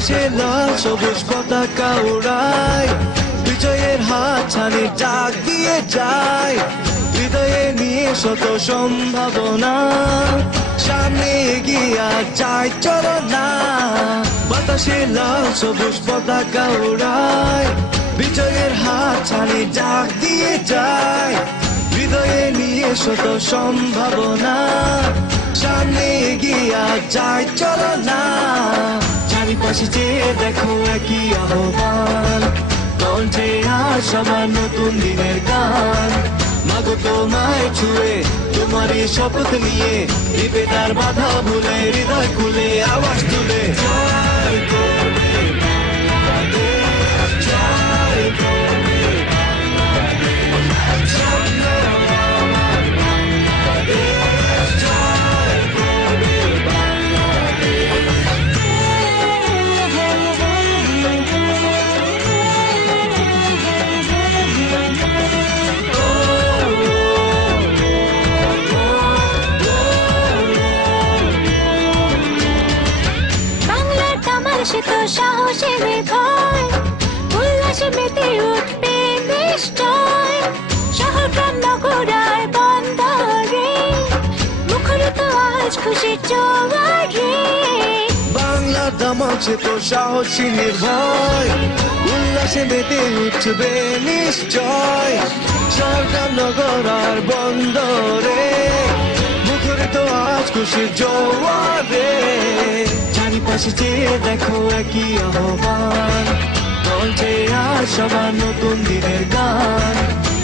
বাতাসে লাল সবুজ পতাকা উড়ায়, বিজয়ের হাতছানি ডাক দিয়ে যায়। হৃদয়ে নিয়ে শত সম্ভাবনা, সামনে এগিয়ে যায় চলো না। বাতাসে লাল সবুজ পতাকা উড়ায়, বিজয়ের হাতছানি ডাক দিয়ে যায়। হৃদয়ে নিয়ে শত সম্ভাবনা, সামনে এগিয়ে যায় চলো না। চারিপাশে চেয়ে দেখো একই আহ্বান, কণ্ঠে আশাবান নতুন দিনের গান। মাগো তোমায় ছুঁয়ে তোমারই শপথ নিয়ে, দিবে তার বাধা ভুলে হৃদয় খুলে আওয়াজ তুলে জয় করবে বাংলাদেশ, জয় করবে বাংলাদেশ, স্বপ্ন আমার বাংলাদেশ, জয় করবে বাংলাদেশ। সে তো সাহসে মেঘায়, উল্লাসে মেতে উঠবে নিশ্চয়। শহর গ্রাম নগর আর বন্দরে, মুখরিত আজ খুশির জোয়ারে। বাংলার দামাল সে তো সাহসী নির্ভয়, উল্লাসে মেতে উঠবে নিশ্চয়। শহর গ্রাম নগর আর বন্দরে, মুখরিত আজ খুশির জোয়ারে। চারিপাশে চেয়ে দেখো একই আহ্বান, কণ্ঠে আশাবান নতুন দিনের গান।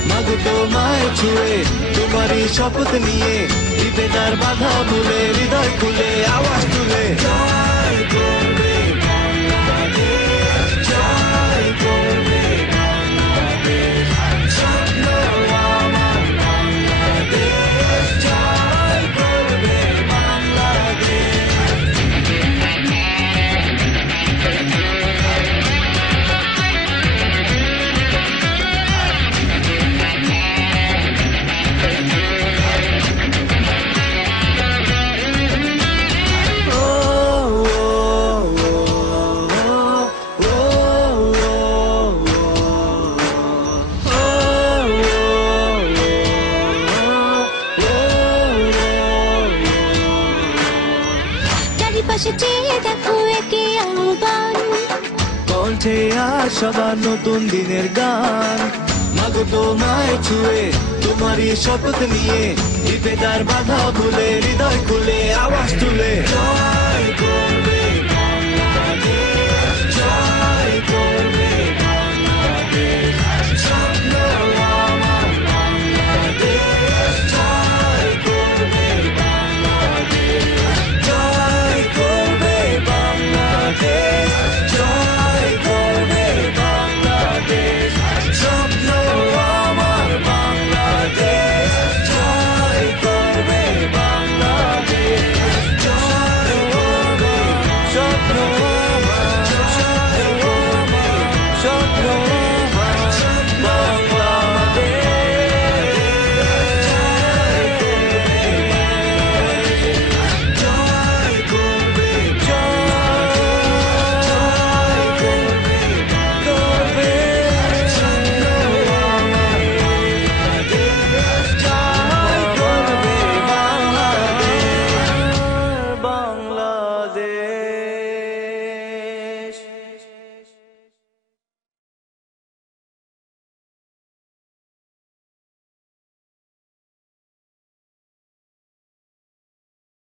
মাগো তোমায় ছুঁয়ে তোমারই শপথ নিয়ে, দিবে তার বাধা ভুলে হৃদয় খুলে আওয়াজ তুলে জয় করবে বাংলাদেশ, জয় করবে বাংলাদেশ, স্বপ্ন আমার বাংলাদেশ, জয় করবে বাংলাদেশ। চারিপাশে চেয়ে দেখো একই আহ্বান, কণ্ঠে আশাবান নতুন দিনের গান। মাগো তোমায় ছুঁয়ে তোমারই শপথ নিয়ে, দিবে তার বাধা ভুলে হৃদয় খুলে আওয়াজ তুলে জয়